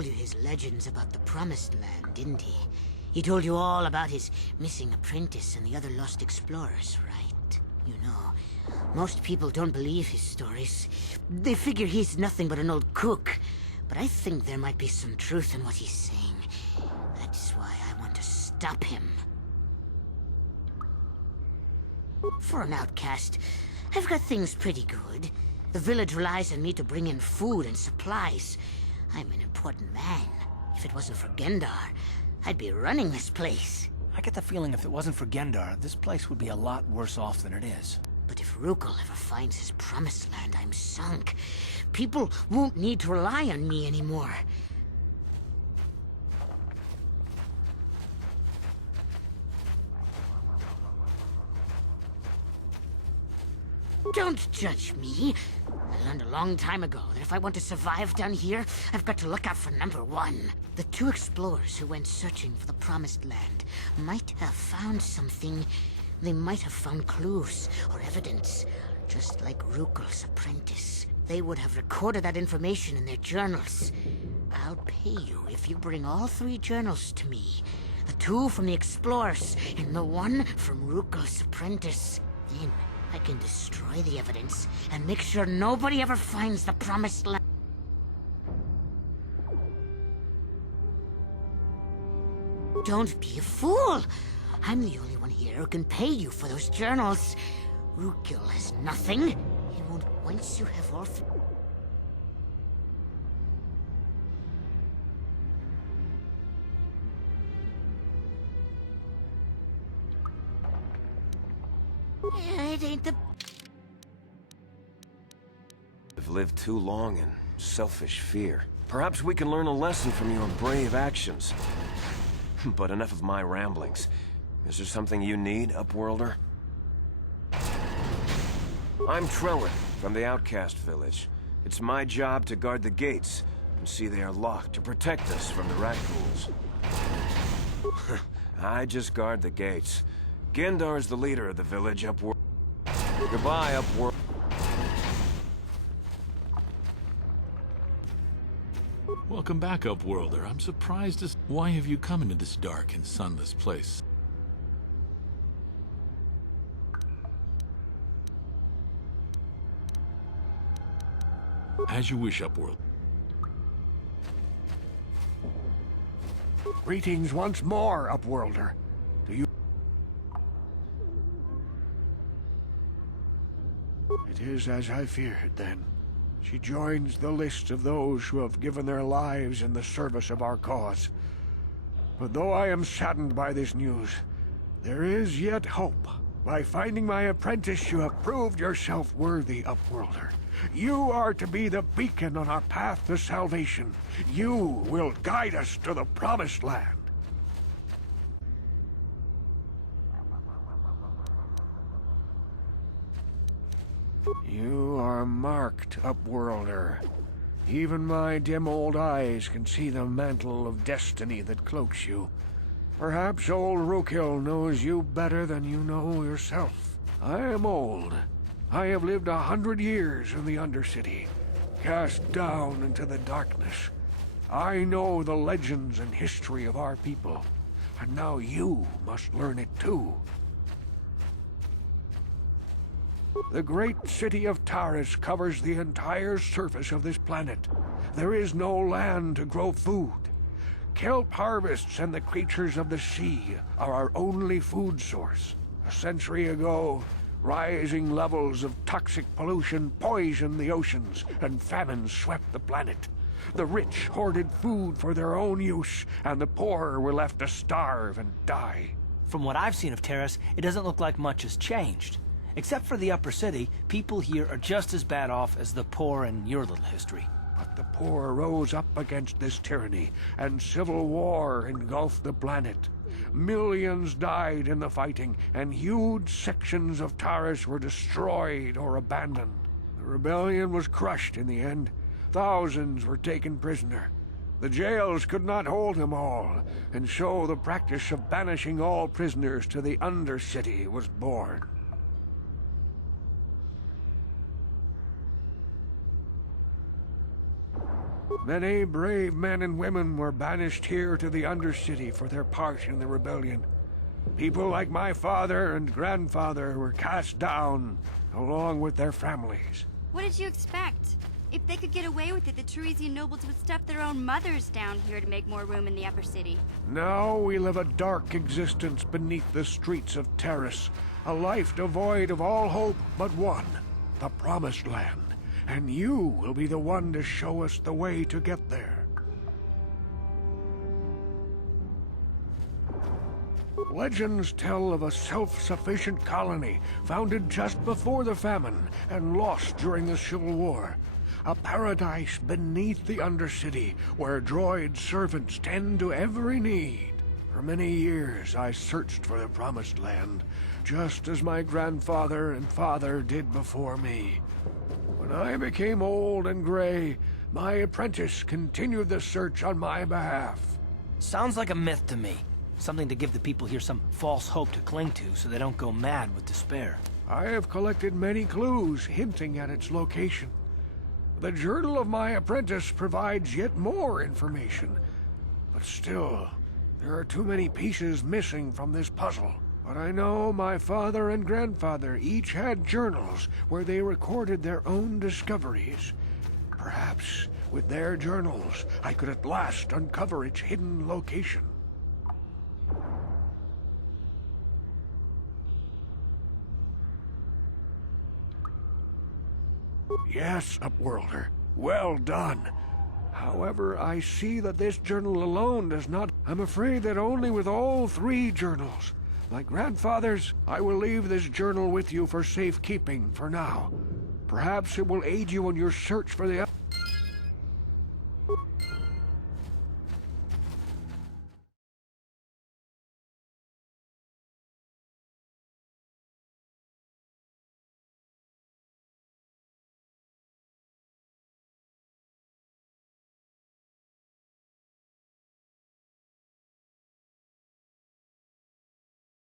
told you his legends about the Promised Land, didn't he? He told you all about his missing apprentice and the other lost explorers, right? You know, most people don't believe his stories. They figure he's nothing but an old cook. But I think there might be some truth in what he's saying. That's why I want to stop him. For an outcast, I've got things pretty good. The village relies on me to bring in food and supplies. I'm an important man. If it wasn't for Gendar, I'd be running this place. I get the feeling if it wasn't for Gendar, this place would be a lot worse off than it is. But if Rukul ever finds his Promised Land, I'm sunk. People won't need to rely on me anymore. Don't judge me. I learned a long time ago that if I want to survive down here, I've got to look out for number one. The two explorers who went searching for the Promised Land might have found something. They might have found clues or evidence, just like Rukul's apprentice. They would have recorded that information in their journals. I'll pay you if you bring all three journals to me. The two from the explorers and the one from Rukul's apprentice. Then I can destroy the evidence and make sure nobody ever finds the Promised Land. Don't be a fool! I'm the only one here who can pay you for those journals. Rukul has nothing. He won't once you have all three. It ain't the... I've lived too long in selfish fear. Perhaps we can learn a lesson from your brave actions. But enough of my ramblings. Is there something you need, Upworlder? I'm Trellin, from the Outcast Village. It's my job to guard the gates, and see they are locked to protect us from the rat ghouls. I just guard the gates. Gendar is the leader of the village, Upworld. Goodbye, Upworld. Welcome back, Upworlder. I'm surprised as... Why have you come into this dark and sunless place? As you wish, Upworld. Greetings once more, Upworlder. Do you... It is as I feared, then. She joins the list of those who have given their lives in the service of our cause. But though I am saddened by this news, there is yet hope. By finding my apprentice, you have proved yourself worthy, Upworlder. You are to be the beacon on our path to salvation. You will guide us to the Promised Land. You are marked, Upworlder. Even my dim old eyes can see the mantle of destiny that cloaks you. Perhaps old Rukul knows you better than you know yourself. I am old. I have lived 100 years in the Undercity, cast down into the darkness. I know the legends and history of our people, and now you must learn it too. The great city of Taris covers the entire surface of this planet. There is no land to grow food. Kelp harvests and the creatures of the sea are our only food source. A century ago, rising levels of toxic pollution poisoned the oceans, and famine swept the planet. The rich hoarded food for their own use, and the poor were left to starve and die. From what I've seen of Taris, it doesn't look like much has changed. Except for the upper city, people here are just as bad off as the poor in your little history. But the poor rose up against this tyranny, and civil war engulfed the planet. Millions died in the fighting, and huge sections of Taris were destroyed or abandoned. The rebellion was crushed in the end. Thousands were taken prisoner. The jails could not hold them all, and so the practice of banishing all prisoners to the Undercity was born. Many brave men and women were banished here to the Undercity for their part in the rebellion. People like my father and grandfather were cast down, along with their families. What did you expect? If they could get away with it, the Teresian nobles would stuff their own mothers down here to make more room in the upper city. Now we live a dark existence beneath the streets of Taris, a life devoid of all hope but one, the Promised Land. And you will be the one to show us the way to get there. Legends tell of a self-sufficient colony founded just before the famine and lost during the Civil War. A paradise beneath the Undercity where droid servants tend to every need. For many years I searched for the Promised Land, just as my grandfather and father did before me. When I became old and gray, my apprentice continued the search on my behalf. Sounds like a myth to me. Something to give the people here some false hope to cling to so they don't go mad with despair. I have collected many clues hinting at its location. The journal of my apprentice provides yet more information. But still, there are too many pieces missing from this puzzle. But I know my father and grandfather each had journals where they recorded their own discoveries. Perhaps with their journals, I could at last uncover its hidden location. Yes, Upworlder. Well done. However, I see that this journal alone does not... I'm afraid that only with all three journals, like grandfather's, I will leave this journal with you for safekeeping for now. Perhaps it will aid you in your search for the...